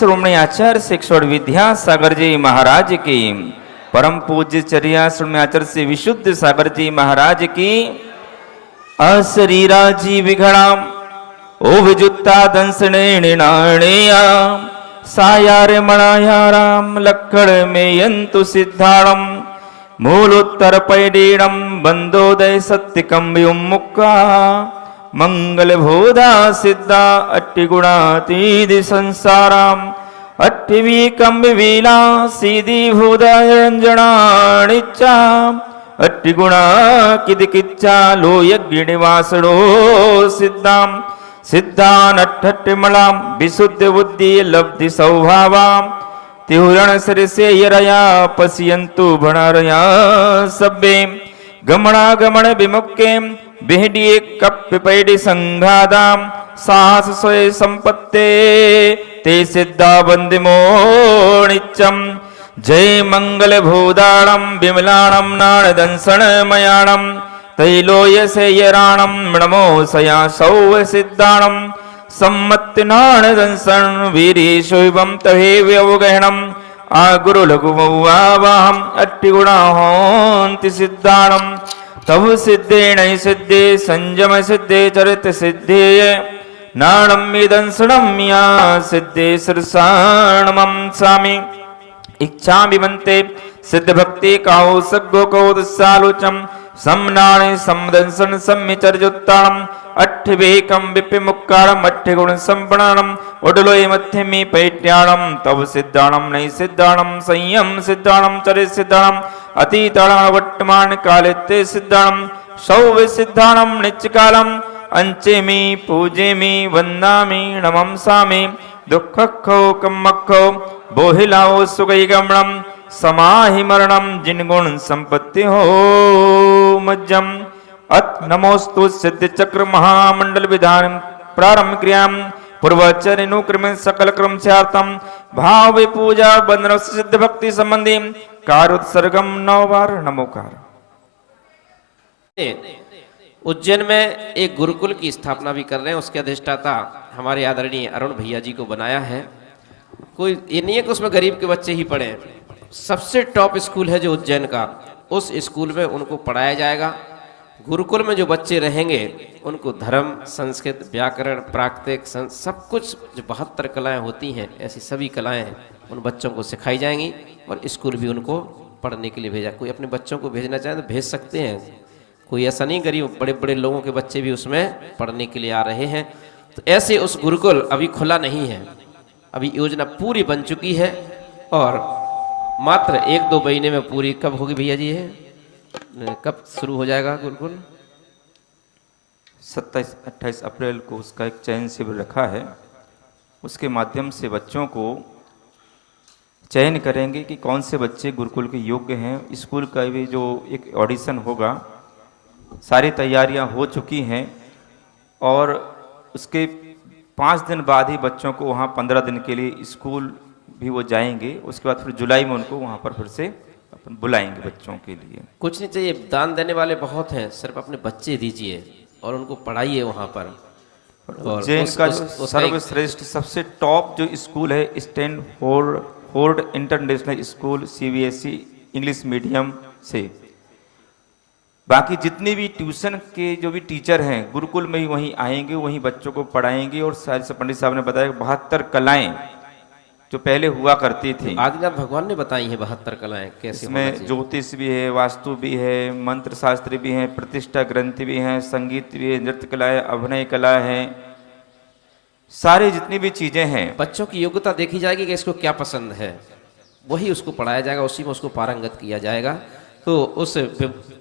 श्रोमणी आचार्य शिक्षण विद्यासागर जी महाराज की, परम पूज्य चर्या श्रोमणी आचार्य से विशुद्ध सागर जी महाराज की, अशरीरा जी विघड़ाम ओ विजुत्ता दंसने निनाणेया सायारे मणायाराम लक्कड़ में यंतु सिद्धाणम मूलोत्तर पैडीणम बंदोदय सत्यकम व्युमुक्का मंगल भोदा सिद्धा अट्टिगुणातीदि संसाराम अट्टिवी कम विवीला सीधी भूदा रंजनाणिच्चा अट्टिगुणा किदिकिच्चा लो यज्ञनिवासणो सिद्धाम सिद्धान अट्ठट्टिमलाम विशुद्ध बुद्धि लब्धि सौभावाम तिहुरण सरसे यरया पश्यन्तु भणरया सब्बे गमणा गमण विमुक्के बेहडिये कप्पि पैडि संघादाम साहस स्वय संपत्ते ते सिद्धा बंदिमोणिच्चम जय मंगल भूदाणम विमलाणम नाणदंसण मयाणम तैलोयसेयराणम नमो सया सौव सिद्धाणम सम्मत्ति नाणदंसण वीरीशोभम तहे व्यवगहणम आ गुरु लघुमवाहम अट्टिगुणाहोन्ति सिद्धाणम तव सिद्धेण सिद्धे संयम सिद्धे चरित सिद्धे नाणम दंसणम या सिद्धे सरसाणमं स्वामी इच्छा विमंते सिद्ध भक्ति काउ सग्गो कौदसालोचम समनाणे समदंसन सम्मिचर्जुत्ताणम अट्ठवेकम विपिमुक्कारम अट्ठगुण संपणाणम उडलोय मध्यमी पैट्याणम तव सिद्धाणम नई सिद्धाणम संयम सिद्धाणम चरित सिद्धाणम अतीताणम वर्तमान काले सिद्धाणम सौव सिद्धाणम नित्यकालम अंचेमि पूजेमि वंदामि नमं सामि दुःखखो कम्मखो बोहिलाओ सुगैगमणम समाहि मरणम जिनगुण संपत्ति हो मज्जम अत नमोस्तु सिद्ध चक्र महामंडल विधान प्रारंभ क्रियाम पूर्वाचर्यनुक्रम सकल क्रम चार्तम भाव पूजा बंधन सिद्ध भक्ति संबंधी कारोत्सर्गम 9 बार नमोकार। उज्जैन में एक गुरुकुल की स्थापना भी कर रहे हैं। उसके अधिष्ठाता हमारे आदरणीय अरुण भैया जी को बनाया है। कोई ये नहीं है कि उसमें गरीब के बच्चे ही पढ़े, सबसे टॉप स्कूल है जो उज्जैन का, उस स्कूल में उनको पढ़ाया जाएगा। गुरुकुल में जो बच्चे रहेंगे उनको धर्म, संस्कृत, व्याकरण, प्राकृतिक, सब कुछ जो 72 कलाएं होती हैं, ऐसी सभी कलाएं उन बच्चों को सिखाई जाएंगी और स्कूल भी उनको पढ़ने के लिए भेजा। कोई अपने बच्चों को भेजना चाहे तो भेज सकते हैं, कोई ऐसा नहीं, गरीब बड़े बड़े लोगों के बच्चे भी उसमें पढ़ने के लिए आ रहे हैं। तो ऐसे उस गुरुकुल अभी खुला नहीं है, अभी योजना पूरी बन चुकी है और मात्र 1-2 महीने में पूरी। कब होगी भैया जी, ये कब शुरू हो जाएगा गुरुकुल? 27-28 अप्रैल को उसका एक चयन शिविर रखा है। उसके माध्यम से बच्चों को चयन करेंगे कि कौन से बच्चे गुरुकुल के योग्य हैं। स्कूल का भी जो एक ऑडिशन होगा, सारी तैयारियां हो चुकी हैं और उसके 5 दिन बाद ही बच्चों को वहाँ 15 दिन के लिए स्कूल भी वो जाएंगे। उसके बाद फिर जुलाई में उनको वहाँ पर फिर से अपन बुलाएंगे बच्चों के लिए। कुछ नहीं चाहिए, दान देने वाले बहुत हैं, सिर्फ अपने बच्चे दीजिए और उनको पढ़ाइए वहाँ पर। और उज्जैन का सर्वश्रेष्ठ सबसे टॉप जो स्कूल है Stanford international school, CBSE English medium से। बाकी जितने भी ट्यूशन के जो भी टीचर हैं गुरुकुल में ही वहीं आएंगे, वहीं बच्चों को पढ़ाएंगे। और सारे से पंडित साहब ने बताया 72 कलाएं जो पहले हुआ करती थी, आज्ञा भगवान ने बताई हैं 72 कलाएं कैसे। इसमें ज्योतिष भी है, वास्तु भी है, मंत्र शास्त्र भी है, प्रतिष्ठा ग्रंथि भी है, संगीत भी है, नृत्य कला है, अभिनय कला है, सारे जितनी भी चीजें हैं। बच्चों की योग्यता देखी जाएगी कि इसको क्या पसंद है, वही उसको पढ़ाया जाएगा, उसी में उसको पारंगत किया जाएगा। तो उस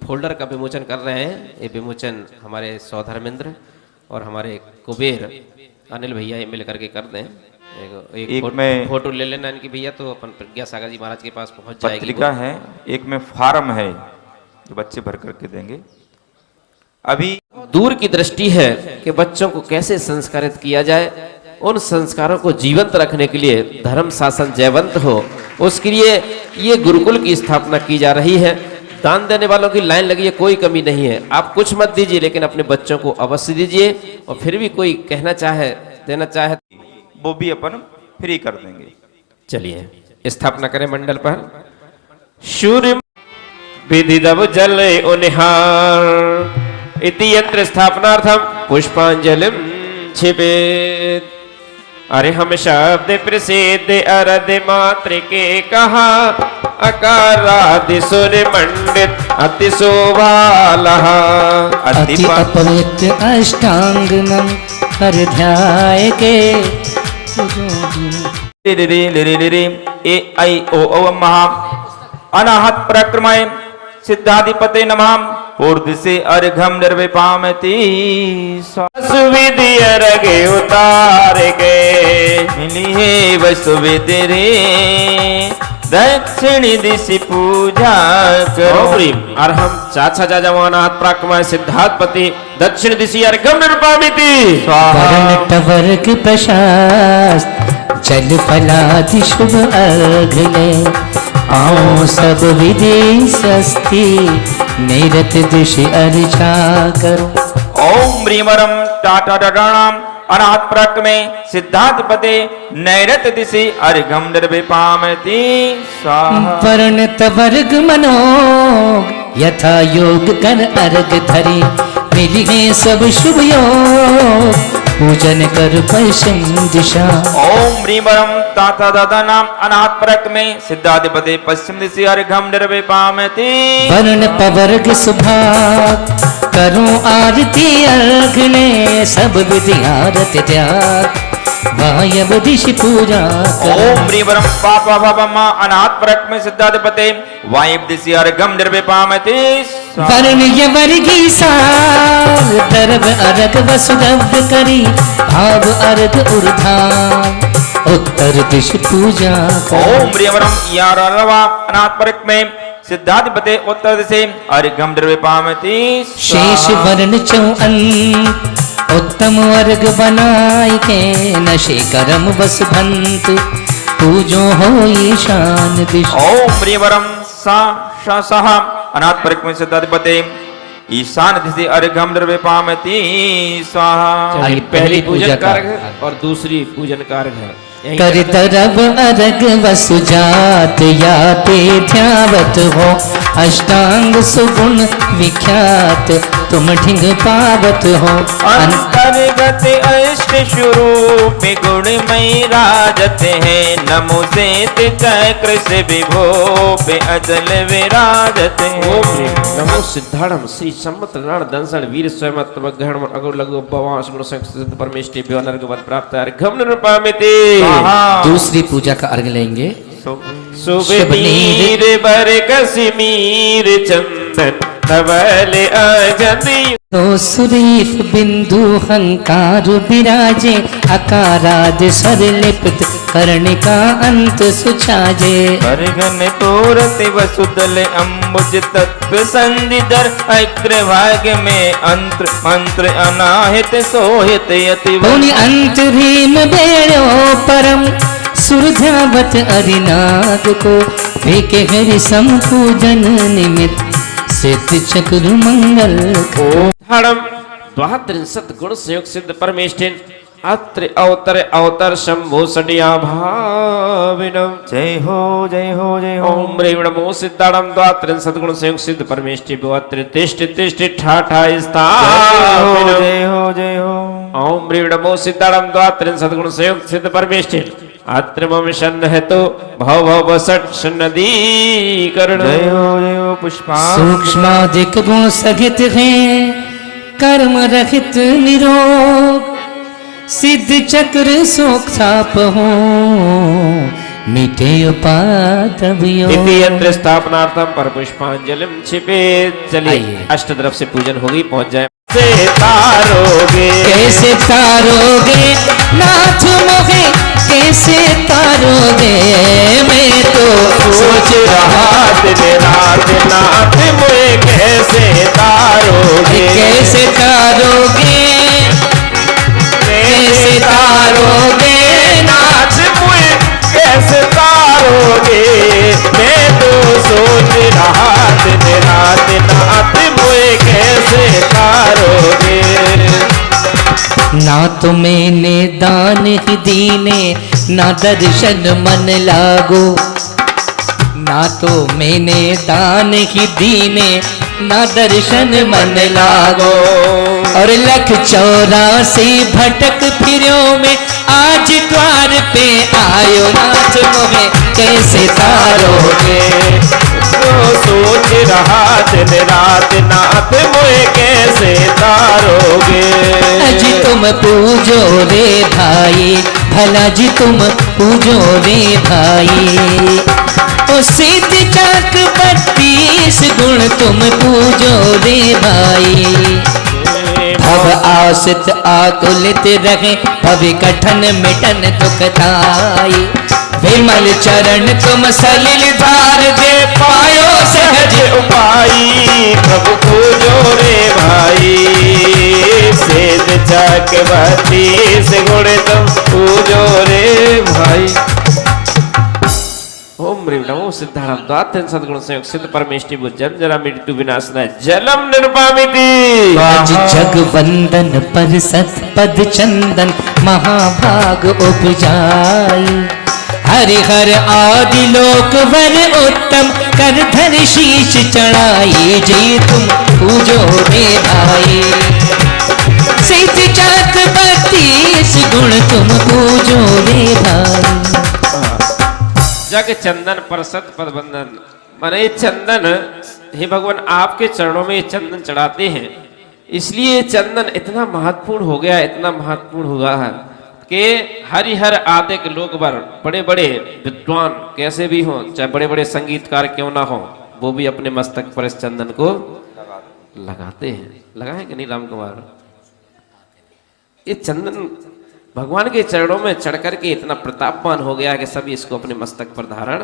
फोल्डर का विमोचन कर रहे हैं। ये विमोचन हमारे सौधर्मेंद्र और हमारे कुबेर अनिल भैया मिल करके कर दें। एक में फोटो ले लेना इनकी भैया, तो अपन प्रज्ञा सागर जी महाराज के पास पहुंच जाएगी। पत्रिका है, एक में फार्म है जो बच्चे भर करके देंगे। अभी दूर की दृष्टि है कि बच्चों को कैसे संस्कारित किया जाए, उन संस्कारों को जीवंत रखने के लिए धर्म शासन जयवंत हो, उसके लिए ये गुरुकुल की स्थापना की जा रही है। दान देने वालों की लाइन लगी है, कोई कमी नहीं है। आप कुछ मत दीजिए, लेकिन अपने बच्चों को अवश्य दीजिए। और फिर भी कोई कहना चाहे, देना चाहे, वो भी अपन फ्री कर देंगे। चलिए स्थापना करें मंडल पर। सूर्य विधिदव जल उनिहार इति यंत्र स्थापनार्थम पुष्पांजलिम क्षिपेत। अरे हम शब्द प्रसिद्ध अरद मात्र के कहा अकारादि सूर्य मंडित अति शोभालः अति अपवित्र अष्टांगनम हर ध्याय के रे रे रे रे रे रे ए ऐ ओ औ महा अनाहत प्रक्रमय सिद्धाधिपते नमः। पूर्व से अर्घम निर्विपामति सुविधि अर्घ उतार के मिली है वसुविधि रे दक्षिण दिशि पूजा करो। और हम चाचा जाजमानाथ प्राकमय सिद्धार्थपति दक्षिण दिशि अर्घम निर्पामिति वर्ण टवर्ग प्रशास्त जल फलादि शुभ अर्घ ले आओ सब विधि सस्ती निरत दिशि अर्चा करो। ओम ह्रीमरम टाटा डडाणाम अनाथ प्रक्रमे सिद्धाधिपते नैरत दिशि अर्घम निर्विपामति स्वाहा। वर्ण तवर्ग मनोग यथा योग कर अर्घ धरी मिली है सब शुभ योग पूजन कर पश्चिम दिशा। ओम ह्रीमरम ताता दादा नाम अनाथ प्रक्रमे सिद्धाधिपते पश्चिम दिशि अर्घम निर्विपामति। वर्ण पवर्ग सुभाग करो आरती अर्घ ले सब विधि आरती त्याग वायव दिशि पूजा ओम ह्रीमरम पापा बाबा अनाथ प्रक्रमे सिद्धाधिपते वायव दिशि अर्घम निर्विपामति। वर्ण यवर्गी सार दर्भ अर्घ वसुदब्ध करी भाव अर्घ उर्धान उत्तर दिशि पूजा। ओम ह्रीमरम यारवा अनाथ प्रक्रमे सिद्धाधिपते उत्तर दिशि अर्घम निर्विपामति। शेष वर्ण चौअन उत्तम वर्ग बनाई के नशे करम बस भंत पूजो हो ईशान दिशा। ओम ह्रीमरम सा सह अनाथ प्रक्रमे सिद्धाधिपते ईशान दिशि अर्घम निर्विपामति स्वाहा। चलिए, पहली पूजन कार्य है और दूसरी पूजन कार्य है। यहीं कर तरब अर्घ वसुजात याते ध्यावत हो अष्टांग सुगुण विख्यात तुम ढिंग पावत हो। अंतर्गत अष्ट स्वरूप गुणमय राजत है नमो से चक्र से विभो पे अचल विराजत है। नमो सिद्धार्थम श्री सम्मत रण दंसन वीर स्वयं ग्रहण अगुण लघु भवांश गुण संस्कृत परमेष्टि भवनर्गवत प्राप्त अर्घम निर्पामिति। दूसरी पूजा का अर्घ लेंगे। शुभ नीर बर कश्मीर चंदन धवल अजनी तो सुरीफ बिंदु हंकार विराजे अकाराद स्वर लिपित कर्णिका अंत सुचाजे। वर्गन तोरत वसुदल अम्बुज तत्व संधिधर अग्रभाग में अंत्र मंत्र अनाहित सोहित यति पुनि अंत रीम बेड़ो परम सुरध्यावत अरिनाद को फेंके हरि संपूजन निमित्त सिद्ध चक्र मंगल को। धड़म द्वात्रिंशत् गुण संयुक्त सिद्ध परमेष्ठिन अत्र अवतर अवतर शंभो सटिया भाविनम। जय हो जय हो जय हो। ओम ह्रीं नमो सिद्धाणम द्वात्रिंशत् गुण संयुक्त सिद्ध परमेष्ठि भवत्र तिष्ठ तिष्ठ ठाठा स्थापिनम। जय हो जय हो। ओम ह्रीं नमो सिद्धाणम द्वात्रिंशत् गुण संयुक्त सिद्ध परमेष्ठि अत्र मम शन्न है तो भव भव सट सन्नदी करण। जय हो पुष्पा। सूक्ष्माधिक गुण सहित हैं कर्म रहित निरोग सिद्ध चक्र सोक्थाप हो मिटे उपातव्यो। इति यंत्र स्थापनार्थम पर पुष्पांजलिम छिपे। चलिए आइए। अष्ट तरफ से पूजन होगी, पहुंच जाए। कैसे तारोगे कैसे तारोगे नाथ मोहे कैसे तारोगे मैं तो सोच रहा दिन रात नाथ मुझे कैसे तारोगे। कैसे तारोगे कैसे तारोगे नाथ मुझे कैसे तारोगे। मैं तो सोच रहा दिन रात नाथ मुझे कैसे तारोगे। ना तो मैंने दान ही दीने ना दर्शन मन लागो, ना तो मैंने दान ही दीने, ना दर्शन मन लागो। और 184 भटक फिरो में आज द्वार पे आयो, नाथ मोहे कैसे तारोगे। तो सोच रहा दिन रात नाथ मोहे कैसे तारोगे। अजी तुम पूजो रे भाई, भला जी तुम पूजो रे भाई। ओ सिद्ध चाक 32 गुण तुम पूजो रे भाई। भव आसित आकुलित रहे, भव कठन मिटन दुखदाई। विमल चरण तुम सलिल धार दे पायो सहज उपाई। प्रभु पूजो रे भाई, सिद्ध चाक 32 गुण तुम पूजो रे भाई। ओम ह्रीं नमो सिद्धाणां द्वात्रिन सद्गुण संयोग सिद्ध परमेष्टि भुजन जरा मृत्यु विनाशनाय जलम निर्वामिति। आज जग वंदन पर सतपद चंदन महाभाग उपजाई। हरि हर आदि लोक वर उत्तम कर धर शीश चढ़ाई। जी तुम पूजो रे भाई, सिद्ध चाक 32 गुण तुम पूजो रे भाई। जग चंदन पर सत पद बंधन, माने चंदन, हे भगवान आपके चरणों में ये चंदन चढ़ाते हैं, इसलिए चंदन इतना महत्वपूर्ण हो गया, इतना महत्वपूर्ण हुआ है कि हरिहर आदि के लोग बड़े बड़े विद्वान कैसे भी हों, चाहे बड़े बड़े संगीतकार क्यों ना हो, वो भी अपने मस्तक पर इस चंदन को लगाते हैं। लगाए कि नहीं राम कुमार? ये चंदन भगवान के चरणों में चढ़ करके इतना प्रतापवान हो गया कि सभी इसको अपने मस्तक पर धारण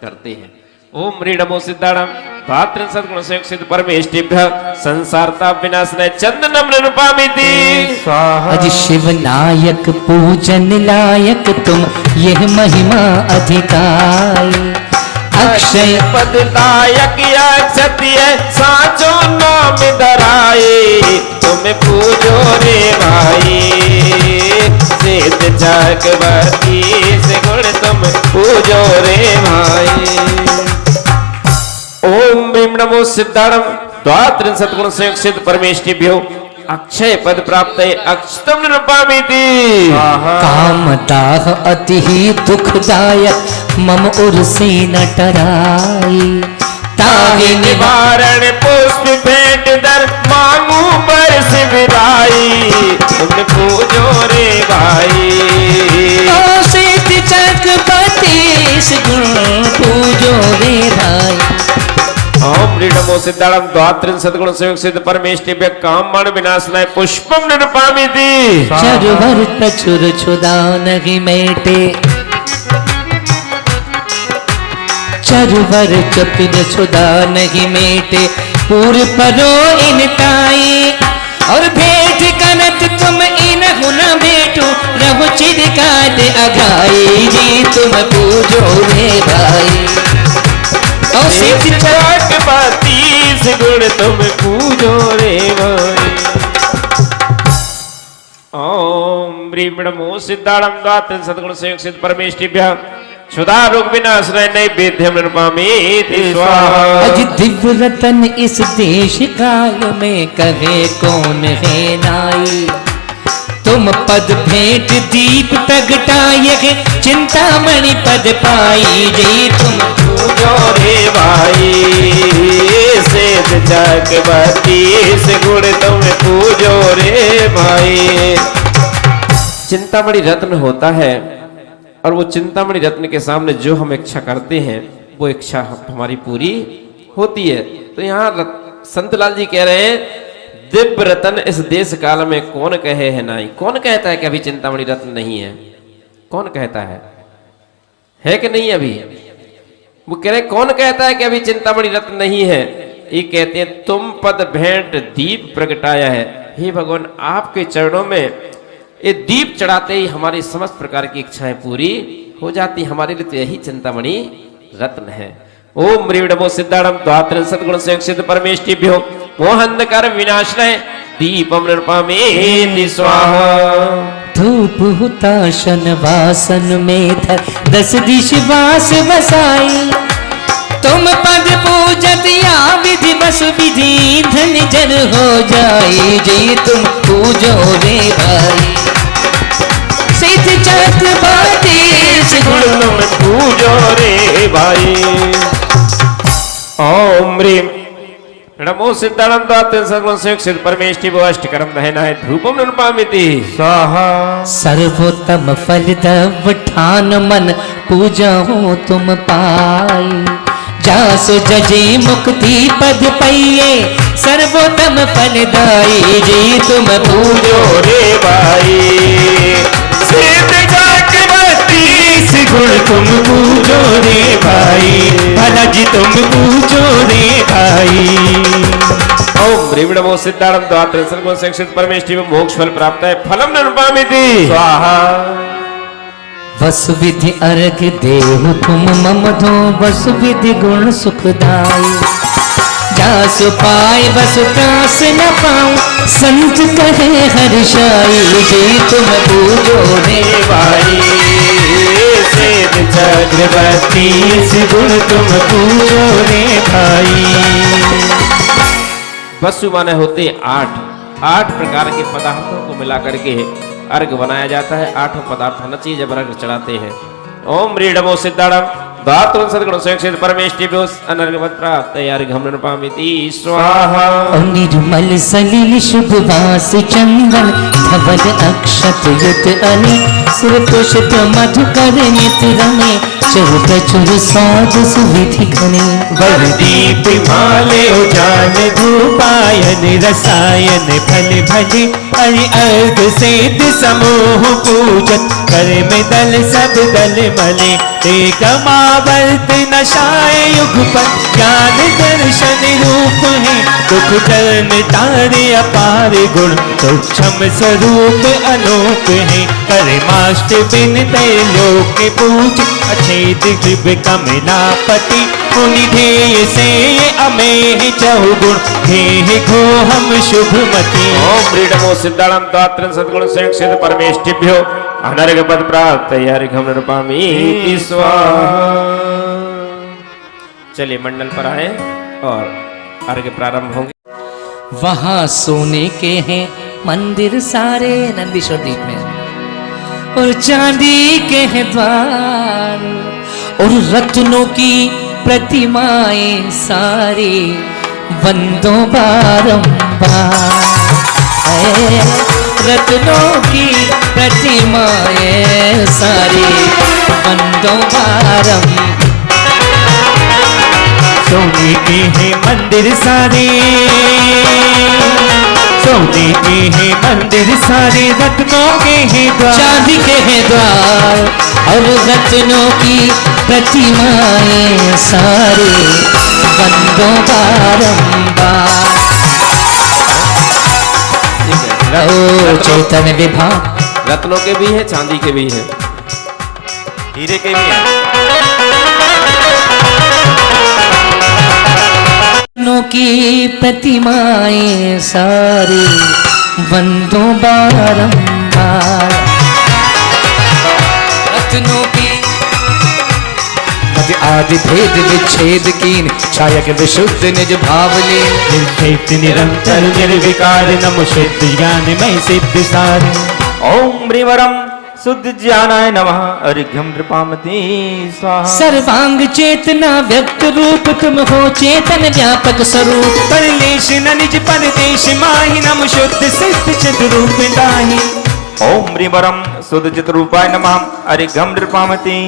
करते हैं। ओम ह्रीं नमो सिद्धाणां द्वात्रिन सद्गुण संयोग सिद्ध परमेष्टिभ्यः संसारता विनाशनाय चंदनम निरूपामिति। अज शिव नायक पूजन लायक तुम, यह महिमा अधिकाई। अक्षय पददायक या क्षत्रिय साचो नाम धराए। तुम पूजो रे भाई, सिद्ध चाक 32 गुण तुम पूजो रे भाई। ओम ह्रीं नमो सिद्धाणां द्वात्रिन सद्गुण संयोग सिद्ध परमेष्टिभ्यो अक्षय पद प्राप्त अक्षतम निरूपामिति। कामदाह अति ही दुखदायक, मम उर्सी न टराई। ताहि निवारण पुष्प भेंट दर मांगू बरस विदाई। तुम पूजो रे भाई, ओ सिद्ध चाक 32 गुण पूजो रे भाई। ओम ह्रीं नमो सिद्धाणां द्वात्रिन सद्गुण संयोग सिद्ध परमेष्टिभ्यः कामबाण विनाशनाय पुष्पम निरूपामिति। चरवर प्रचुर छुदा नहीं मेटे, चरवर चपिन छुदा नहीं मेटे। पूर परो इन ताई, और भेंट कनत तुम इन हुना भेटो। रहो चिरकाल अघाई, जी तुम पूजो रे भाई। और सिद्ध चाक 32 गुण तुम पूजो रे भाई। ओम ह्रीं नमो सिद्धाणां द्वात्रिन सद्गुण संयोग सिद्ध परमेष्टिभ्यः क्षुधा रोग विनाशनाय नैवेद्यम निरूपामिति स्वाहा। अज दिव्य रतन इस देश काल में कहे कौन है नाई। तुम पद भेंट दीप प्रगटाय, चिंतामणि पद पाई। जी तुम पूजो रे भाई, सिद्ध चाक 32 गुण तुम पूजो रे भाई। चिंतामणि रत्न होता है, और वो चिंतामणि रत्न के सामने जो हम इच्छा करते हैं वो इच्छा हमारी पूरी होती है। तो यहाँ संतलाल जी कह रहे हैं, दिव्य रतन इस देश काल में कौन कहे है नाई। कौन कहता है कि अभी चिंतामणि रत्न नहीं है? कौन कहता है कि नहीं? अभी वो कह रहे कौन कहता है कि अभी चिंतामणि रत्न नहीं है? ये कहते हैं तुम पद भेंट दीप प्रगटाया है। हे भगवान, आपके चरणों में ये दीप चढ़ाते ही हमारी समस्त प्रकार की इच्छाएं पूरी हो जाती। हमारे लिए तो यही चिंतामणि रत्न है। ओम ह्रीं नमो सिद्धाणां द्वात्रिन सद्गुण संयोग सिद्ध परमेष्टिभ्यो मोहान्धकार विनाशनाय दीपम निरूपामिति स्वाहा। धूप हुताशन वासन में धर 10 दिश वास बसाई। तुम पद पूजत या विधि बस विधि धन जन हो जाए जी तुम पूजो रे भाई। सिद्ध चक्रवर्ती गुण तुम पूजो रे भाई। ओम ह्रीम नमो सिद्धानंदाते सगुण शिक्षित परमेष्टि अष्टकरम दहनाय धूपम नृपामिति स्वाहा। सर्वोत्तम फल दव ठान मन पूजा हो तुम पाई। जासु जजे मुक्ति पद पाइए सर्वोत्तम फलदाई जी तुम पूजो रे भाई। सिद्ध चक्रवर्ती गुण तुम पूजो रे भाई। भला जी तुम पूजो रे भाई। ओम ह्रीम नमो सिद्धानंदाते सगुण शिक्षित परमेष्टि मोक्ष फल प्राप्त है फलम नृपामिति स्वाहा। वसु विधि अर्घ देहु तुम मम धो वसु विधि गुण सुखदाई। जासु पाए बसु त्रास न पाऊं संत कहे हर्षाई जी तुम पूजो रे भाई। सिद्ध चक्रवर्ती गुण तुम पूजो रे भाई। वसु माने होते 8 प्रकार के पदार्थों को मिला करके अर्घ बनाया जाता है। 8 पदार्थ होना चाहिए जब अर्घ चढ़ाते हैं। ओम ह्रीम नमो सिद्धाणम धातु सद्गुण शिक्षित परमेष्टि अनर्घवत प्राप्त अर्घम नृपामिति स्वाहा। निर्मल सलिल शुभ वास चंदन धवल अक्षत युत अने सुर पुष्प मधुकर नित रमे चरु प्रचुर साध सुविधि घने। वरदीप माले जान धूपायन रसायन फल भले अरि अर्घ सेद समूह पूजन कर में दल सब दल मले। कमावर्त नशाए युग पर ज्ञान दर्शन रूप है दुख चरण तारे अपार गुण सूक्ष्म स्वरूप अनूप है। करमाष्ट बिन लोक पूज अछेद कृप कमलापति मुनि ध्येय से अमेह चहुगुण हे घो हम शुभमति। ओम ह्रीम नमो सिद्धानंदाते सद्गुण शिक्षित परमेष्टिभ्यो अनर्घ पद प्राप्त अर्घम नृपामिति स्वाहा। चलिए मंडल पर आए और अर्घ प्रारंभ होंगे। वहाँ सोने के हैं मंदिर सारे नंदीश्वर द्वीप में और चांदी के हैं द्वार और रत्नों की प्रतिमाएं सारी वंदो बारंबार। रत्नों की प्रतिमाएं सारी वंदो बारंबार। सोने के हैं मंदिर सारे सोने के हैं मंदिर सारे रत्नों के हैं द्वार चांदी के हैं द्वार और रत्नों की प्रतिमाएं सारे वंदो बारंबार। ओ चैतन्य विभाग रत्नों के भी है चांदी के भी है हीरे के भी है। रत्नों की प्रतिमाएं सारी वंदो बारंबार। रत्नों की आदि भेद विच्छेद कीन छायक विशुद्ध निज भावले। निर्भेद निरंतर निर्विकार नमो शुद्ध ज्ञान में सिद्ध सार। ओम ह्रीवरम शुद्ध ज्ञानाय नमः अर्घ्यम नृपामिति स्वाहा। सर्वांग चेतना व्यक्त रूप तुम हो चेतन व्यापक स्वरूप। परलेश न निज परदेश माहि नमो शुद्ध सिद्ध चिद्रूप दाहि। ओम ह्रीवरम शुद्ध चित्रूपाय नमः अर्घ्यम नृपामिति।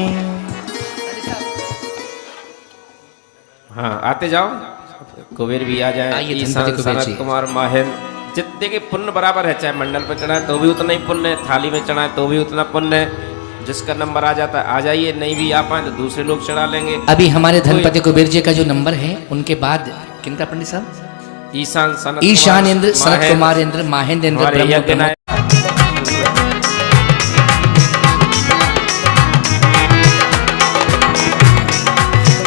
हाँ आते जाओ कुबेर भी आ जाए। आइए, ईशान, धनपति कुबेर सनत जी। कुमार माहिन जितने के पुण्य बराबर है। चाहे मंडल पर चढ़ाए तो भी उतना ही पुण्य है, थाली में चढ़ाए तो भी उतना पुण्य है। जिसका नंबर आ जाता है आ जाइए, नहीं भी आ पाए तो दूसरे लोग चढ़ा लेंगे। अभी हमारे धनपति कुबेर जी का जो नंबर है उनके बाद किनका पंडित साहब? ईशान, सनत ईशान इंद्र, सनत माहिन, कुमार इंद्र, माहेंद्र इंद्र, हमारे ब्रह्म यज्ञ ब्रह्म। नायक।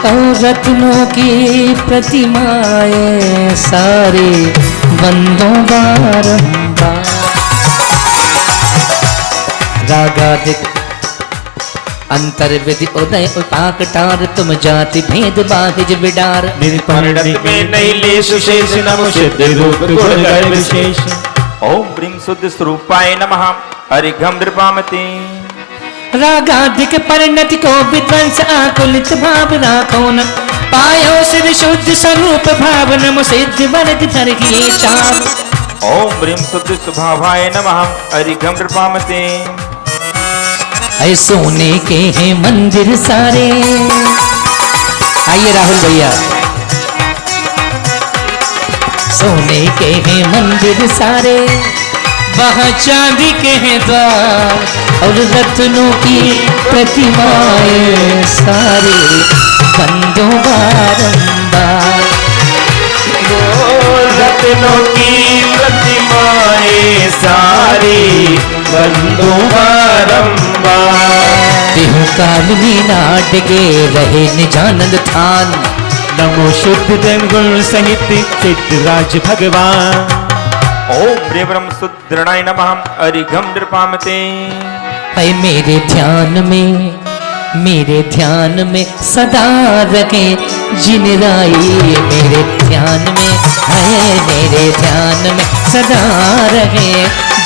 और रत्नों की प्रतिमाएं सारे वंदो बारंबार। रागादिक अंतर विधि उदय उपाकटार तुम जाति भेद बाहिज विडार निर्परिणत में नहीं ले सुशेष नमो सिद्ध रूप गुण गण विशेष। ओम ब्रीं शुद्ध स्वरूपाय नमः हरिघम नृपामते। रागादिक परिणति को विध्वंस आकुलित भाव राखो न पायो सिद्ध शुद्ध स्वरूप भाव नमो सिद्ध वर्ग धर किए चार। ओम ब्रीं शुद्ध स्वभावाय नमः हरिघम नृपामते। ऐ सोने के हैं मंदिर सारे। आइए राहुल भैया। सोने के हैं मंदिर सारे, वहाँ चांदी के हैं द्वार और रत्नों की प्रतिमाएं सारे बंदो बारंबार। रत्नों की प्रतिमाएं सारी बंदो बारंबार। देहु कामिनी नाटके रहे निजानंद थान। नमो शुद्ध गुण सहित सिद्धराज भगवान। ओम ब्रह्म सुदृढ़ाय नमः हरिघम नृपामते। है मेरे ध्यान में सदा रखे जिन राई। मेरे ध्यान में है, मेरे ध्यान में सदा रहे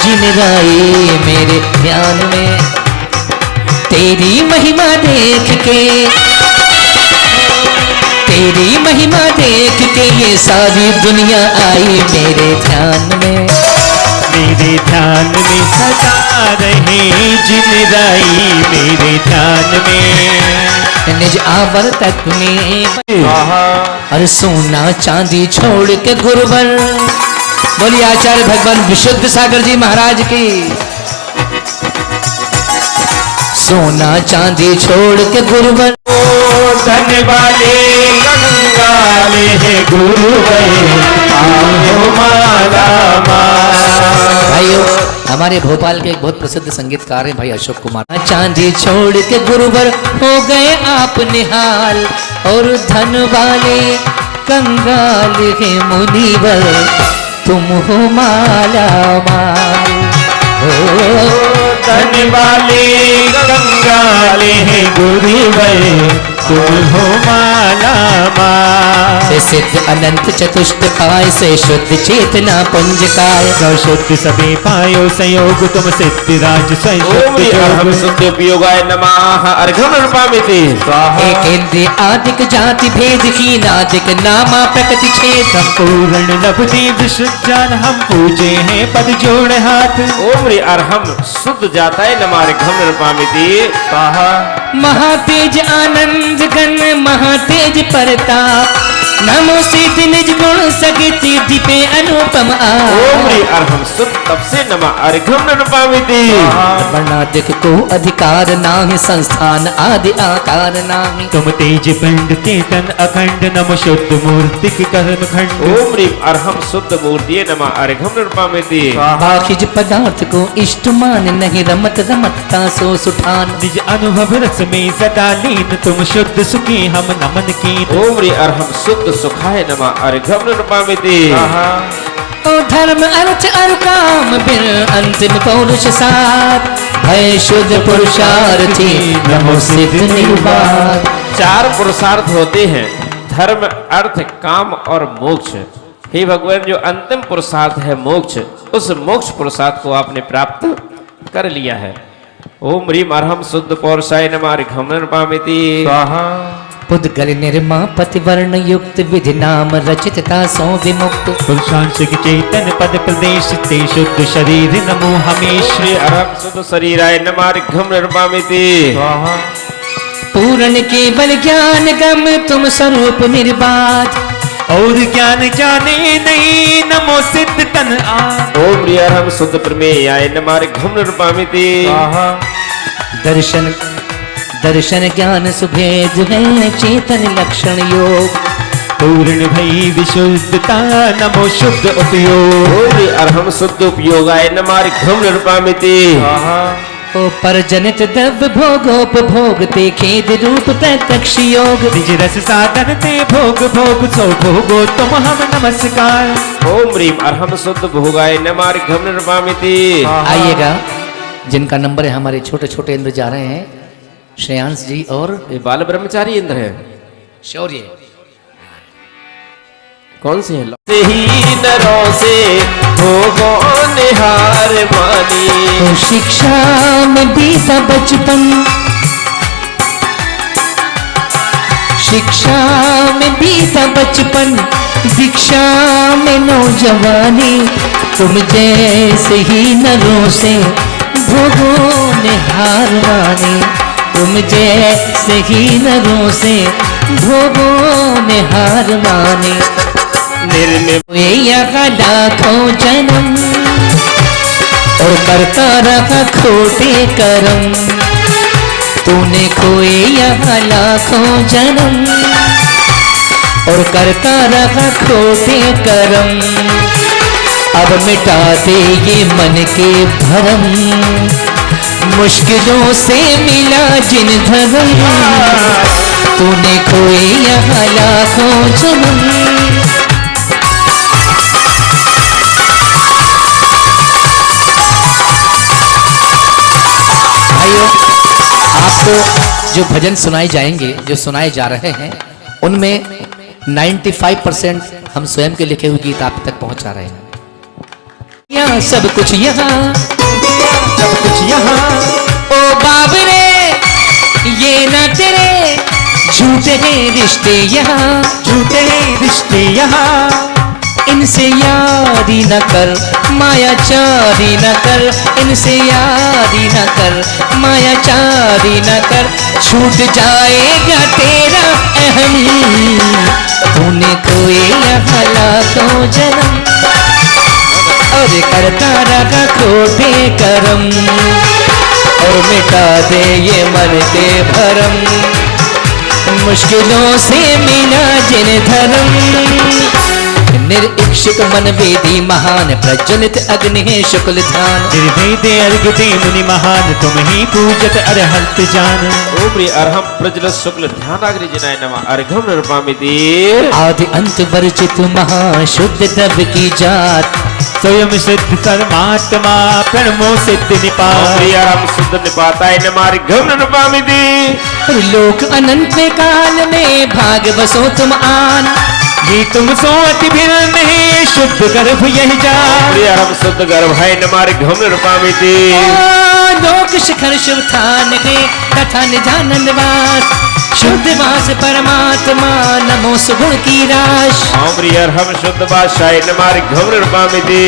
जिन राई। मेरे ध्यान में तेरी महिमा देख के, तेरी महिमा देख के ये सारी दुनिया आई मेरे ध्यान में। मेरे ध्यान में सदा रहे जिन राई। मेरे ध्यान में निज आवर्तक में स्वाहा। और सोना चांदी छोड़ के गुरुवर। बोलिए आचार्य भगवान विशुद्ध सागर जी महाराज की। सोना चांदी छोड़ के गुरुवर। धन वाले गंगाले है गुरुवर आओ माला माला। भाइयों, हमारे भोपाल के एक बहुत प्रसिद्ध संगीतकार हैं भाई अशोक कुमार। चांदी छोड़ के गुरुवर हो गए आप निहाल और धन वाले कंगाल है मुनिवर तुम हो माला माल। धन वाले कंगाले है गुरुवर तुम हो माला माल। से सिद्ध अनंत चतुष्ट पाय से शुद्ध चेतना पुंज काय। शुद्ध सबे पायो संयोग तुम सिद्धिराज ओम स्वयं शुद्ध उपयोगाय नमः अर्घम नृपामते। एक इंद्रिय आदिक जाति भेद की नादिक नामा प्रकृति छेद। संपूर्ण नभदेव विशुद्ध जान हम पूजे हैं पद जोड़ हाथ। ओम रे अर्हम शुद्ध जाताय नमः अर्घम नृपामते। स्वाहा। महातेज आनंद गण महातेज परताप। नमो सिद्ध निज गुण सगिति दीपे अनुपम ओम रे अर्हम शुद्ध तब से नमः अर्घम नृपामते। वर्णादिक को अधिकार नाही संस्थान आदि आकार नाही। तुम तेज पिंड चेतन अखंड नम शुद्ध मूर्ति कर्म खंड। ओम रे अर्हम शुद्ध मूर्ति नमः अर्घम नृपामते। बाखिज पदार्थ को इष्ट मान नहीं रमत रमतता सो सुठान। निज अनुभव रस में सदा लीन तुम शुद्ध सुखी हम नमन की। ओम रे अर्हम शुद्ध सुखाय नमः अर्घम नृपामते। ओ धर्म अर्थ और काम बिन अंतिम पौरुष सार। भय शुद्ध पुरुषार्थी नमो सिद्ध निर्वाण। चार पुरुषार्थ होते हैं, धर्म अर्थ काम और मोक्ष। हे भगवान, जो अंतिम पुरुषार्थ है मोक्ष, उस मोक्ष पुरुषार्थ को आपने प्राप्त कर लिया है। ओम ह्रीम अर्हम शुद्ध पौरुषाय नमः अर्घम नृपामते। स्वाहा। पुद्गल निर्मा पतिवर्ण युक्त विधि नाम रचितता सो विमुक्त। पुरुषांश चेतन पद प्रदेश ते शुद्ध शरीर नमो हमेश। श्री अर्हम शुद्ध शरीराय नमः अर्घम नृपामते। स्वाहा। पूर्ण केवल ज्ञान गम तुम स्वरूप निर्बाध। और ज्ञान जाने नहीं नमो सिद्ध तन आद। ओम ह्री अर्हम शुद्ध प्रमेयाय नमः अर्घम नृपामते। स्वाहा। दर्शन ज्ञान सुभेद है चेतन लक्षण योग। पूर्ण भई विशुद्धता नमो शुद्ध उपयोग। ओम ह्री अर्हम शुद्ध उपयोगाय नमः अर्घम नृपामते। स्वाहा। ओ पर जनित द्रव्य भोगोपभोग ते खेद रूप प्रत्यक्ष योग। निज रस साधन ते भोग भोग सो भोगो तुम हम नमस्कार। ओम ह्रीम अर्हम शुद्ध भोगाय नमः अर्घम नृपामते। आइएगा, जिनका नंबर है हमारे छोटे छोटे इंद्र जा रहे हैं, श्रेयांश जी और ये बाल ब्रह्मचारी इंद्र है। शौर्य। कौन से हैं? से ही नरों से भोगों ने हार मानी। तो शिक्षा में बीता बचपन, शिक्षा में बीता बचपन, दीक्षा में नौजवानी। तुम जैसे ही नरों से भोगों ने हार मानी। तुम जैसे ही नरों से भोगों ने हार मानी। निर्णय यहाँ लाखों जन्म और करता रहा खोटे कर्म। तूने खोए यहाँ लाखों जन्म और करता रहा खोटे कर्म। अब मिटा दे ये मन के भरम, मुश्किलों से मिला जिन धर्म। तूने खोए यहाँ लाखों जन्म। भाइयों, आपको जो भजन सुनाए जाएंगे, जो सुनाए जा रहे हैं, उनमें 95% हम स्वयं के लिखे हुए गीत आप तक पहुंचा रहे हैं। यहाँ सब कुछ यहाँ, सब कुछ यहाँ ओ बाबरे ये ना तेरे झूठे हैं रिश्ते यहाँ। झूठे हैं रिश्ते यहाँ। इनसे यारी न कर, मायाचारी न कर। इनसे यारी न कर, मायाचारी न कर। छूट जाएगा तेरा अहम। तूने खोए यहाँ लाखों जन्म और करता रहा खोटे कर्म। और मिटा दे ये मन के भरम, मुश्किलों से मिला जिन धर्म। निरीक्षक मन वेदी महान, प्रज्वलित अग्नि है शुक्ल ध्यान। निर्वेद अर्घ दे मुनि महान, तुम ही पूजत अरहंत जान। ओम ह्री अरहम प्रज्वल शुक्ल ध्यानाग्नि जिनाय नमः। अर्घम निर्पामिति आदि अंत वर्जित महाशुद्ध द्रव्य की जात। स्वयं सिद्ध परमात्मा प्रणमो सिद्ध ओम निपात। ह्री अरहम शुद्ध निपाताय नमः। अर्घम निर्पामिति लोक अनंत में काल में भाग बसो तुम आन। ये तुम सो अति भिन्न है, शुद्ध गर्भ यही जान। ह्री अरहम शुद्ध गर्भाय नमः। अर्घम निर्पामिति लोक शिखर शिव थान है तथा निजानंद वास। शुद्ध वास परमात्मा नमो सुगुण की राश। ओम ह्री अरहम शुद्ध वासाय नमः। अर्घम निर्पामिति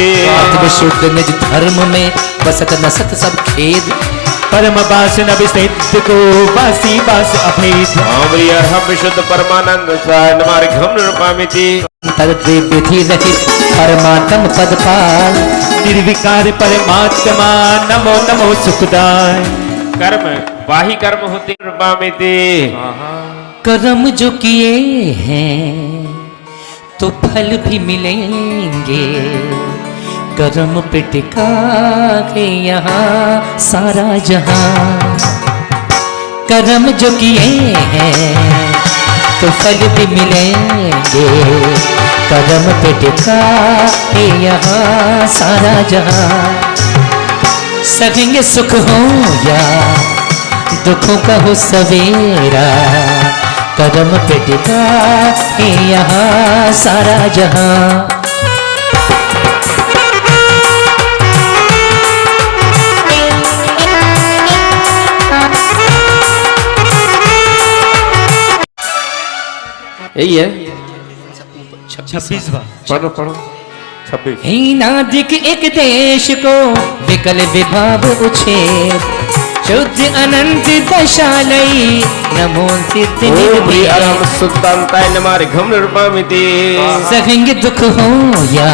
शुद्ध निज धर्म में बसत नसत सब खेद। परम बास न विसिद्ध को बासी बास अभेद। ओम ह्री अरहम विशुद्ध परमानंद साय नमः। अर्घम निर्पामिति तद्वे विधि रहित परमात्म पद पाल। निर्विकार परमात्मा नमो नमो सुखदाय। कर्म वाही कर्म होते निर्पामिति कर्म जो किए हैं तो फल भी मिलेंगे। कर्म पे टिका है यहाँ सारा जहां। कर्म जो किए हैं तो फल भी मिलेंगे। कर्म पे टिका है यहाँ सारा जहां। सकेंगे सुख हो या दुखों का हो सवेरा। कर्म पे टिका है यहाँ सारा जहां। यही है 26वां। पढ़ो पढ़ो 26 हीनादिक एक देश को विकल विभाव उछेद। शुद्ध अनंत दशालयी नमो सिद्ध ओम ह्री निर्भय। अरहम शुद्धांताय नमः। अर्घम निर्पामिति सकेंगे दुख हो या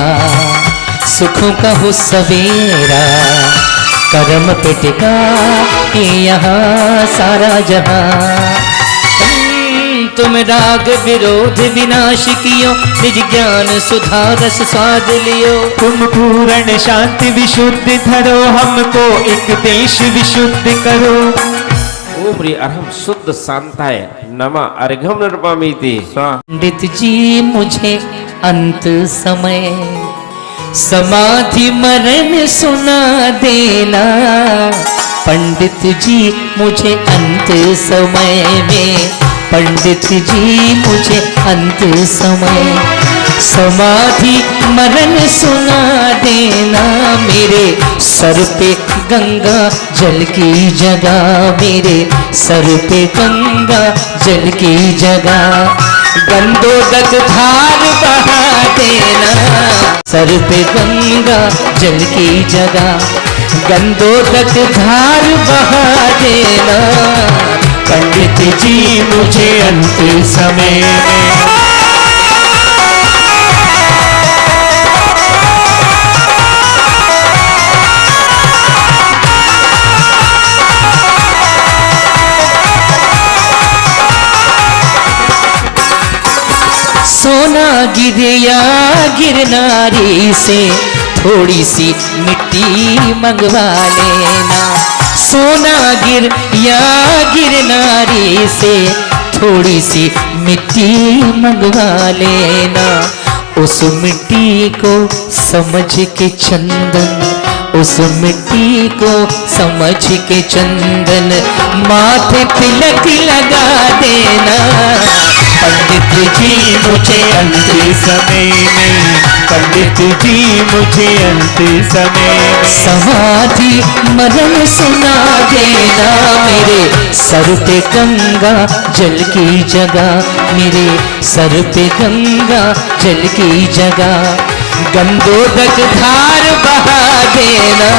सुखों का हो सवेरा। कर्म पे टिका है यहाँ सारा जहां। तुम राग विरोध विनाश कियो, निज ज्ञान सुधा रस स्वाद लियो। तुम पूर्ण शांति विशुद्ध धरो, हमको एक देश विशुद्ध करो। ओम ह्री अरहम शुद्ध शांताय नमः। अर्घम निर्पामिति पंडित जी मुझे अंत समय समाधि मरण सुना देना पंडित जी मुझे अंत समय में, पंडित जी मुझे अंत समय समाधि मरण सुना देना। मेरे सर पे गंगा जल की जगह, मेरे सर पे गंगा जल की जगह गंदोदक धार बहा देना। सर पे गंगा जल की जगह गंदोदक धार बहा देना पंडित जी मुझे अंत समय में। सोना गिरिया गिरनारी से थोड़ी सी मिट्टी मंगवा लेना। सोना गिर या गिरनारी से थोड़ी सी मिट्टी मंगवा लेना। उस मिट्टी को समझ के चंदन, उस मिट्टी को समझ के चंदन माथे तिलक लगा देना पंडित जी मुझे अंत समय में, पंडित जी मुझे अंत समय में समाधि मरण सुना देना। मेरे सर पे गंगा जल की जगह, मेरे सर पे गंगा जल की जगह गंदोदक धार बहा देना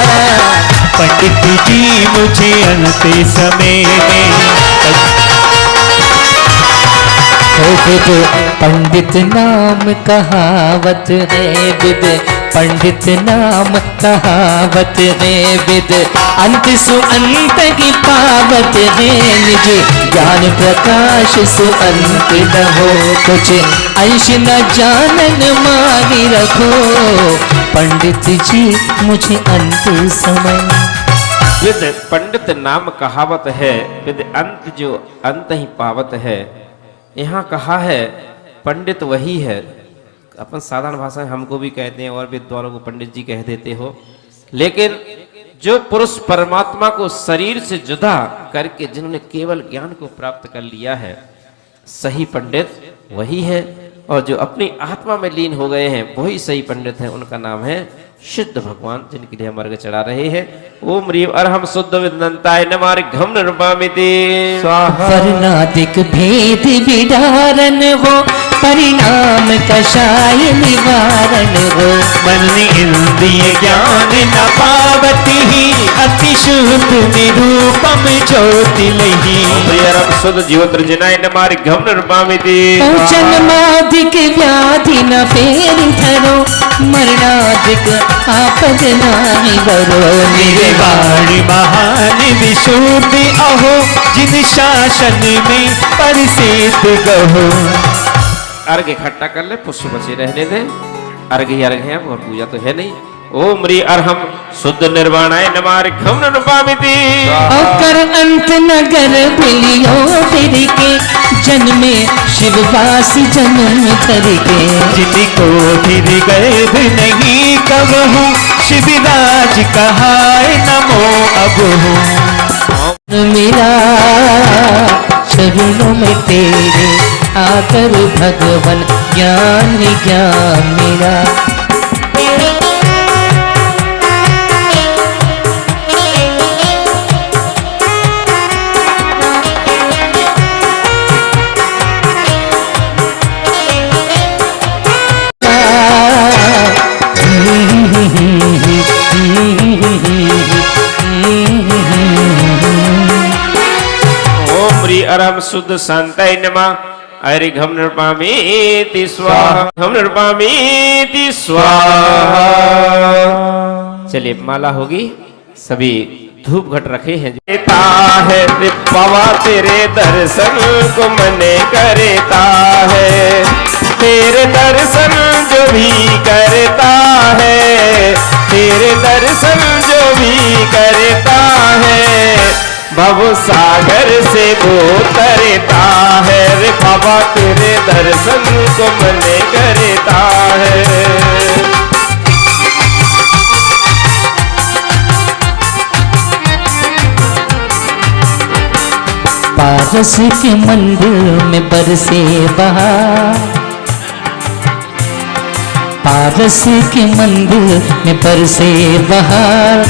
पंडित जी मुझे अंत समय में। विद पंडित नाम कहावत है, विद पंडित नाम कहावत है, विद अंत सु अंत की पावत है। निज ज्ञान प्रकाश सु अंत न हो, कुछ अंश न जानन मानी रखो पंडित जी मुझे अंत समय। विद पंडित नाम कहावत है, विद अंत जो अंत ही पावत है। यहाँ कहा है पंडित वही है, अपन साधारण भाषा में हमको भी कहते हैं और विद्वानों को पंडित जी कह देते हो, लेकिन जो पुरुष परमात्मा को शरीर से जुदा करके जिन्होंने केवल ज्ञान को प्राप्त कर लिया है, सही पंडित वही है। और जो अपनी आत्मा में लीन हो गए हैं वही सही पंडित हैं। उनका नाम है सिद्ध भगवान, जिनके लिए हम अर्घ चढ़ा रहे हैं। ओम ह्रीं अरहम शुद्ध विदंताय नमः घम निर्वामिते स्वाहा। वर्णादिक भेद विदारण हो, परिणाम कषाय निवारण हो। मन इंद्रिय ज्ञान न पावती ही, अति शुद्ध निरूपम ज्योति लही। शुद्ध जीवोत्तरजनाय नमः घम निर्वामिते। जन्मादिक व्याधि न फेर धरो, मरणादिक आपद नाहि बरो। निर्वाणी महान विशुद्ध अहो, जिन शासन में परिसिद्ध गहो। अर्घ इकट्ठा कर ले, पुष्प बचे रहने दे। अर्घ ही अर्घ है और पूजा तो है नहीं। ओम ह्रीं अरहम शुद्ध निर्वाणाय नमः घम निर्वामिते। कर अंत नगर बिलियो फिर के, जन्मे शिववासी जन्म धर के। जिनको फिर गर्भ नहीं कबहू, शिवराज कहाय नमो अबहू। मेरा चरणों में तेरे आकर भगवन ज्ञान ज्ञान मेरा। अरहम शुद्ध शांताय नमः हरि घम निर्वामिति स्वाहा। घम निर्वामिति स्वाहा। चलिए माला होगी, सभी धूप घट रखे हैं। देता है पवा तेरे दर्शन को मने करता है, तेरे दर्शन जो भी करता है, तेरे दर्शन जो भी करता है, भव सागर से वो तरता है। रे बाबा तेरे दर्शन को मने करता है। पारस के मंदिर में बरसे बहार, पारस के मंदिर में बरसे बहार,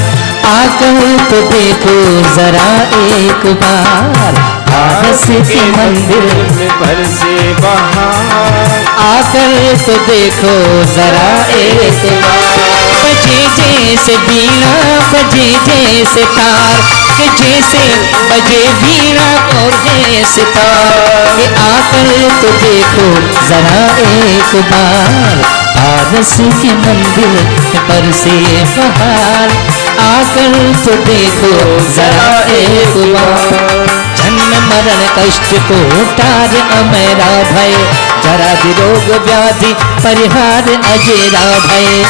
आकर तो देखो जरा एक बार। पारस के मंदिर में बरसे बहार, आकर तो देखो जरा एक बार। बजे जैसे बीना बजे जैसे तार, के जैसे बजे बीना और जैसे तार, के आकर तो देखो जरा एक बार। पारस के मंदिर में बरसे बहार, आकर तो देखो जरा एक बार। जन्म मरण कष्ट को तार अमेरा भय, जरा रोग व्याधि परिहार अजेरा भय।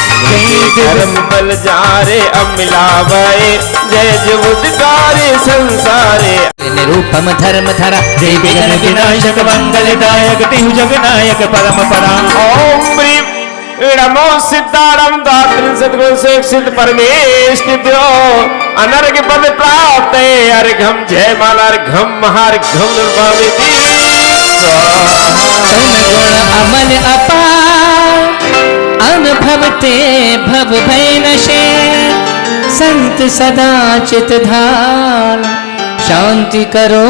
धर्म बल जारे अमिलावय, जय जुदकारे संसारे। निरूपम धर्म धरा जय विघ्न विनाशक मंगलदायक तिहु जगनायक परम परा। ओम ब्रीम नमो सिद्धारम दात्र सद्गुरु से सिद्ध परमेष्ठिभ्यो अनर्घ पद प्राप्त अर्घम जय माला अर्घम महार्घम निर्भाविती। तुम गुण अमल अपार, अनुभवते भव भय नशे। संत सदा चित धार, शांति करो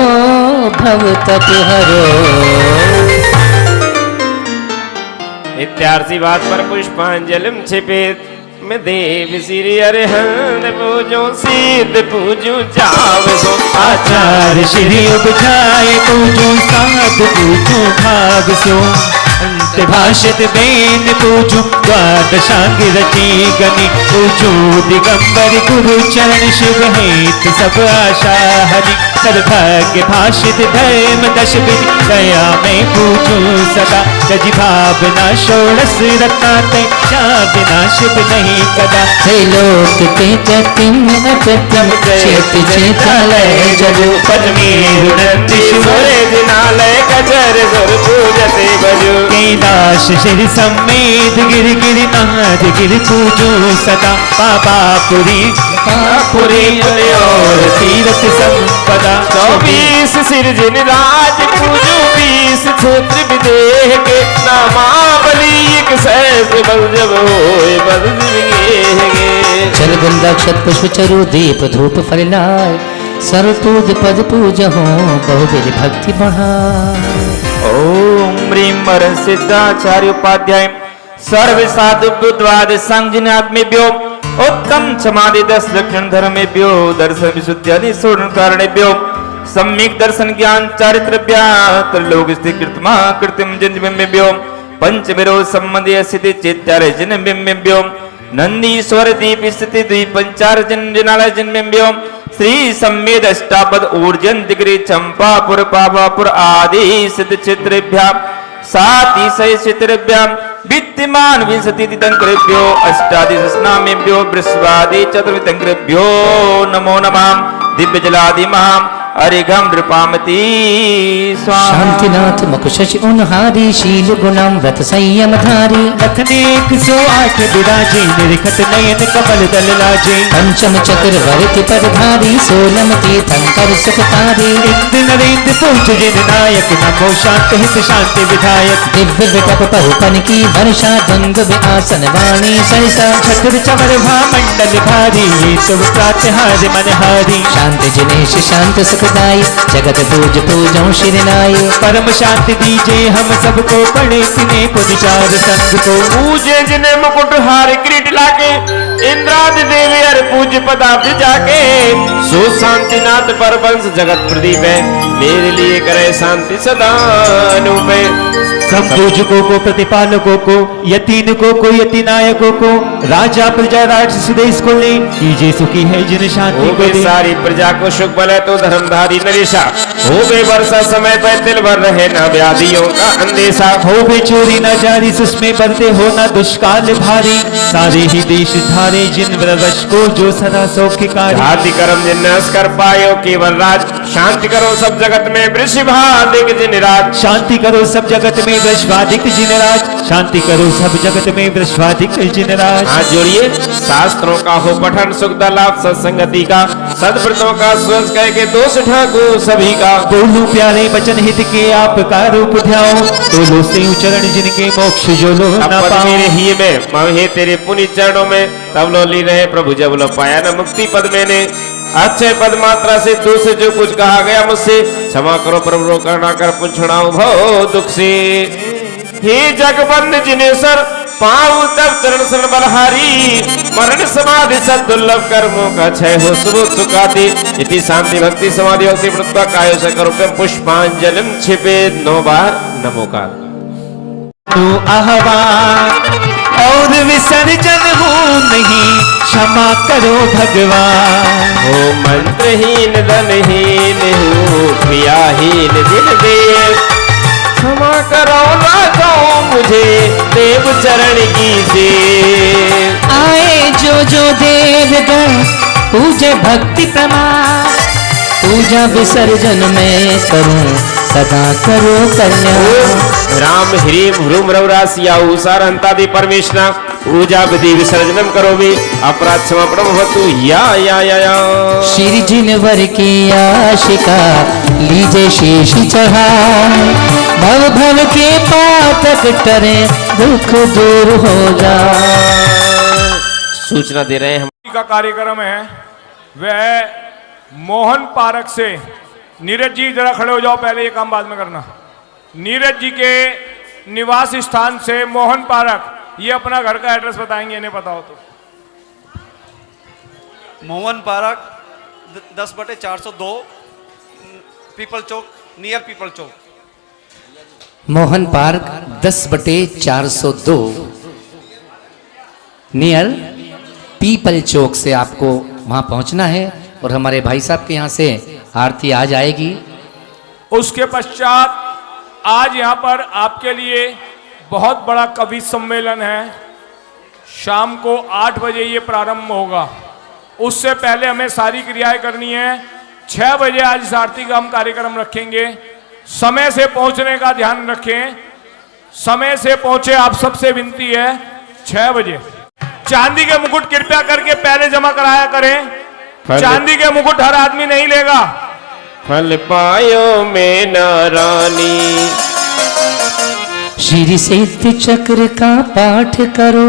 भव तप हरो। इत्यार्सी बात पर पुष्पांजलिम छिपित मैं देव श्री अरिहंत पूजो सिद्ध पूजो जाव सो। आचार्य श्री उपजाए पूजो साध पूजो भाग सो। अंत भाषित बेन पूजो द्वादशांग रची गनि पूजो दिगंबर गुरु चरण शिव हेत सब आशा हरि। सर्वभाग्य भाषित धर्म दश विधि दया में पूजो सदा। गज भावना षोड़श रत्नाते जा बिना शिव नहीं कदा। हे लोक के प्रतिम अप्रतिम चेत चेतालय जगो। पद्मीर नंदीश्वरे जिनालय कचर सुर पूजते भजो। कैलाश शिर समेत गिर गिर नाथ गिर पूजो सदा। पापापुरी पुरी और तीर्थ संपदा। 24 सिरजिन राज पूजो 20 क्षेत्र विदेह के। नामावली एक सहस्र बल जब होए बल जिगे। चल गंगा क्षत पुष्प चरु दीप धूप फल लाए। सरतूद पद पूजहो बहुविध भक्ति बढ़ा। ओम ह्रीं वरं सिद्धाचार्य उपाध्याय सर्व साधु बुद्धवाद संजनात्मेभ्यो उत्तम समाधि 10 लक्षण धर्मेभ्यो दर्शन विशुद्ध्यादि शोधन कारणेभ्यो सम्यक दर्शन ज्ञान चारित्रभ्यात् लोक स्थिति कृतमा कृतिम जन्मेभ्यो पंचमेरो संबंधी स्थिति चेत्यारे जन्मेभ्यो नंदीश्वर दीप स्थिति द्विपंचार जनालय जन्मेभ्यो श्री सम्मेद अष्टापद ऊर्जन दिग्री चंपापुर पावापुर आदि सिद्ध क्षेत्रेभ्या साति सह क्षेत्रेभ्या विद्यमान विंशति तीर्थंकरेभ्यो अष्टादश स्नामेभ्यो वृषभादि चतुर्वितंकरेभ्यो नमो नमः दिव्य जलादि महा अरिघम नृपामती स्वाहा। शांतिनाथ मुकुशशि उन्हारी शील गुणम व्रत संयम धारी। लखने 108 विराजे निरखत नयन कमल दल लाजे। पंचम चक्र वर्ति पदधारी सोलम तीर्थंकर सुखकारी। इंद्र नरेंद्र पूज जिन नायक नमो शांत हित शांति विधायक। दिव्य विटप पहुपन की वर्षा गंग आसन वाणी सरिसा। छत्र चवर मंडल भारी ये सब प्रातहार मनहारी। शांति जिनेश शांत सुखदाई जगत पूज पूजो शिरनाई। परम शांति दीजे हम सबको पढ़े तिने को विचार संग को। पूजे जिन्हें मुकुट हार किरीट लाके इंद्रादि देवी हर पूज पदार्थ जाके। सो शांतिनाथ परवंश जगत प्रदीप है मेरे लिए करे शांति सदा अनुपे। सब पूजकों को प्रतिपालकों को यतीनको को यतीनायकों को राजा प्रजा राष्ट्र देश को ले कीजिए सुखी है जिन शांति को दे। सारी प्रजा को सुख बल है तो धर्मधारी नरेशा। हो गए वर्षा समय पर तिल भर रहे न व्याधियों का अंदेशा। हो गए चोरी न जारी सुस्मे बरते हो न दुष्काल भारी। सारे ही देश धारे जिन व्रवश को जो सदा सौख्य कार्य। जाति कर्म जिन कर पायो केवल राज शांति करो सब जगत में वृषभादिक जिनराज। शांति करो सब जगत में वृषभादिक जिनराज। शांति करो सब जगत में वृषभादिक जिनराज। हाथ जोड़िए। शास्त्रों का हो पठन सुखदा लाभ सत्संगति का, सदव्रतों का सूरज कह के दोष ठाको सभी का। बोलो प्यारे बचन हित के आपका रूप ध्याओ, बोलो से उच्चरण जिनके मोक्ष जो लो ना पाओ। मेरे ही में महे तेरे पुनि चरणों में, तब लो ली रहे प्रभु जब लो पाया न मुक्ति पद मैंने। अच्छे पद मात्रा से दूसरे जो कुछ कहा गया मुझसे, क्षमा करो प्रभु करना कर पूछना भव दुख से। हे जगबंद जिनेश्वर पाऊ तब चरण शरण बलहारी, मरण समाधि सद दुर्लभ कर्मों का क्षय हो सुबह सुखाती। इति शांति भक्ति समाधि होती प्रत्वा काय सकरूपम पुष्पांजलिम छिपे 9 बार नमोकार। आह्वान और विसर्जन हो नहीं, क्षमा करो भगवान। हो मंत्रहीन धनहीन हो क्रियाहीन दिल देव, क्षमा करो लाखों मुझे देव चरण की सेव। आए जो देवगण पूजे भक्ति प्रमाण, पूजा विसर्जन में करूं सदा करो कल्याण। राम ह्रीम ह्रूम रवरासिया उसारंतादि परमेश्वरा, पूजा विधि विसर्जनम करो भी अपराध क्षमा प्रभवतु या। श्री जिनवर की आशिका लीजे शीश चढ़ाए, भव भव के पातक टरे दुख दूर हो जाए। सूचना दे रहे हैं हम का कार्यक्रम है वह मोहन पार्क से। नीरज जी जरा खड़े हो जाओ, पहले ये काम बाद में करना। नीरज जी के निवास स्थान से मोहन पार्क, ये अपना घर का एड्रेस बताएंगे, इन्हें पता हो तो। मोहन पार्क 10/402 पीपल चौक, नियर पीपल चौक। मोहन पार्क 10/402 नियर पीपल चौक से आपको वहां पहुंचना है और हमारे भाई साहब के यहाँ से आरती आ जाएगी। उसके पश्चात आज यहाँ पर आपके लिए बहुत बड़ा कवि सम्मेलन है। शाम को 8 बजे ये प्रारंभ होगा। उससे पहले हमें सारी क्रियाएं करनी है। 6 बजे आज इस आरती का हम कार्यक्रम रखेंगे। समय से पहुंचने का ध्यान रखें, समय से पहुंचे, आप सबसे विनती है। 6 बजे चांदी के मुकुट कृपया करके पहले जमा कराया करें। चांदी के मुकुट हर आदमी नहीं लेगा। फल पायो में नारानी, श्री सिद्ध चक्र का पाठ करो,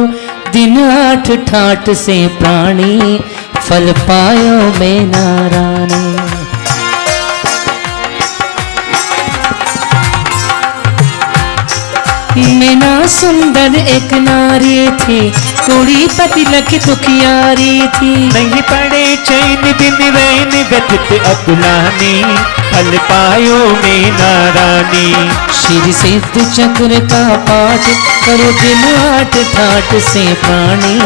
दिन 8 ठाट से प्राणी, फल पायो में नारायण। मीना सुंदर एक नारी थी, कुड़ी पति लख दुखियारी थी। नहीं पड़े चैन दिन रैन व्यथित अकुलानी, फल पायो में नारानी। श्री सिद्ध चक्र का पाठ करो, दिन 8 ठाट से प्राणी,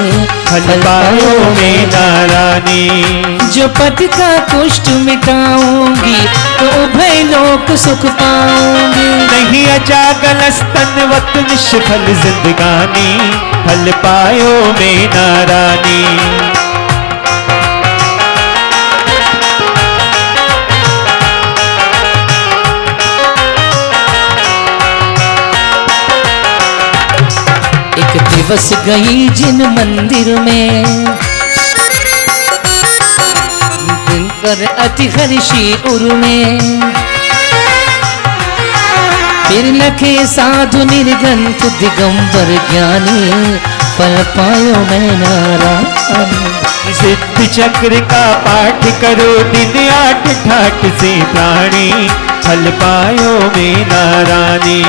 फल पायो में नारानी। जो पति का कुष्ठ मिटाऊंगी, तो उभय लोक सुख पाऊंगी। नहीं अजागल स्तन वत निष्फल जिंदगानी, फल पायो में नारानी। एक दिवस गई जिन मंदिर में, कर अति हर्षी उर में। फिर लखे साधु निर्गंथ दिगंबर ज्ञानी, फल पायो में नारायण। सिद्ध चक्र का पाठ करो, दिन 8 ठाट से प्राणी, फल पायो में नारानी।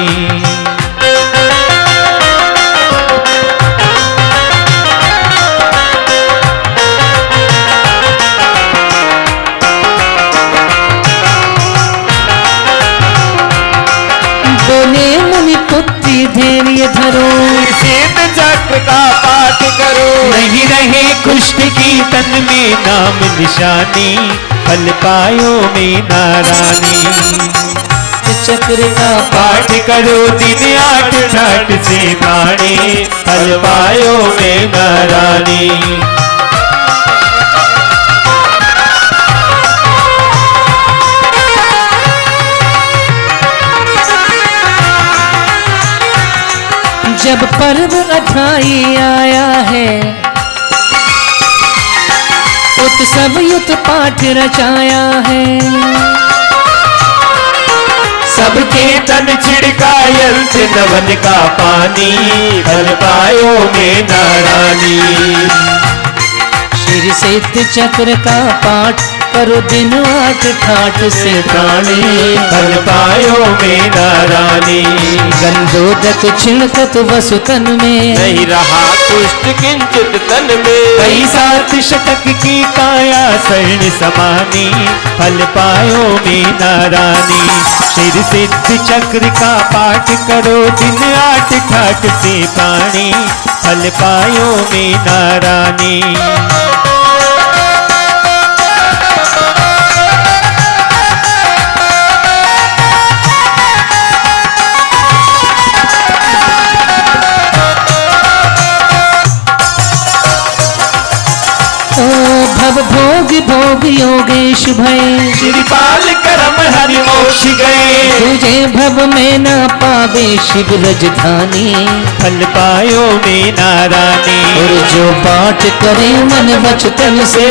धैर्य धरो, सिद्ध चक्र का पाठ करो। नहीं रहे कुष्ठ की तन में नाम निशानी, फल पायो में नारानी। चक्र का पाठ करो, दिन 8 ठाट से प्राणी, फल पायो में नारानी। जब पर्व अठाई आया है, उत्सव युत पाठ रचाया है। सबके तन छिड़कायल थे नवन का पानी, फल पायो में नारानी। श्री सिद्ध चक्र का पाठ करो दिन 8 ठाठ से प्राणी, फल पायो में नारानी। गंधोदक छिड़कत वसुतन में, नहीं रहा कुष्ठ किंचित तन में। कई 7 शतक की काया स्वर्ण समानी, फल पायो में नारानी। श्री सिद्ध चक्र का पाठ करो दिन 8 ठाठ से प्राणी, फल पायो में नारानी। भोग भोग योगेश भय, श्रीपाल करम हरि मोक्ष गए। तुझे भव में न पावे शिव राजधानी, फल पायो में नारानी। और जो पाठ करे मन वचन से,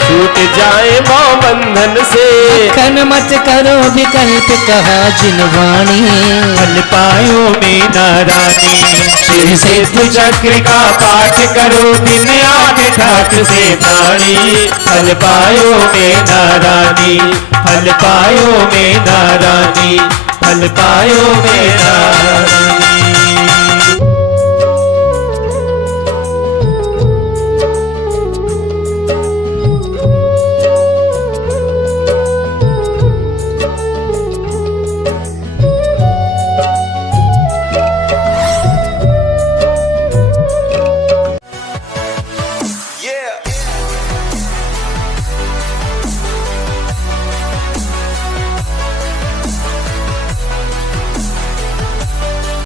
छूट जाए मोह बंधन से। खन मत करो विकल्प कहा जिन वाणी, फल पायो में नारानी। श्री सिद्ध चक्र का पाठ करो दिन 8 ठाठ से प्राणी, फल पायो में नारानी। फल पायो में नारानी, फल पायो में नारानी।